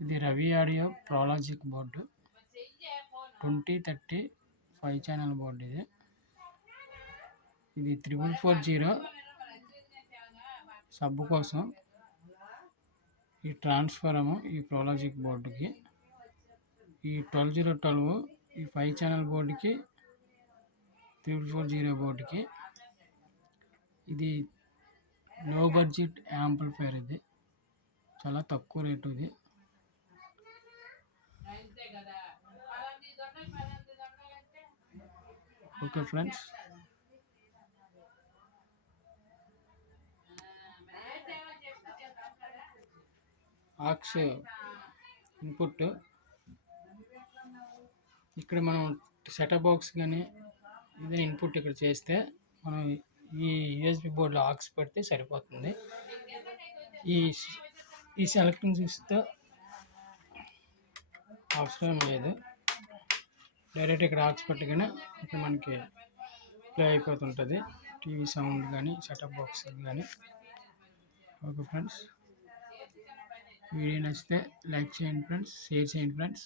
ఇది Ravi audio prologic board 2030 5 channel board. ఇది 3440 సబ్బు కోసం ఈ ట్రాన్స్ఫారము ఈ ప్రాలాజిక్ బోర్డుకి, ఈ 12012 ఈ 5 ఛానల్ బోర్డుకి, 3440 బోర్డుకి. ఇది లో బడ్జెట్ యాంప్లిఫైర్. ఇది చాలా తక్కువ రేటు. ఇది ఓకే ఫ్రెండ్స్, ఆక్స్ ఇన్పుట్ ఇక్కడ మనం సెటప్ బాక్స్ కానీ ఇదే ఇన్పుట్ ఇక్కడ చేస్తే మనం ఈ యూఎస్బి బోర్డులో ఆక్స్ పెడితే సరిపోతుంది. ఈ సెలెక్టింగ్ చూస్తే అవసరం లేదు, డైరెక్ట్ ఇక్కడ ఆక్స్ పెట్టగానే ఇక్కడ మనకి ప్లే అయిపోతుంటుంది టీవీ సౌండ్ కానీ సెటప్ బాక్స్ కానీ. ఓకే ఫ్రెండ్స్, వీడియో నచ్చితే లైక్ చేయండి ఫ్రెండ్స్, షేర్ చేయండి ఫ్రెండ్స్.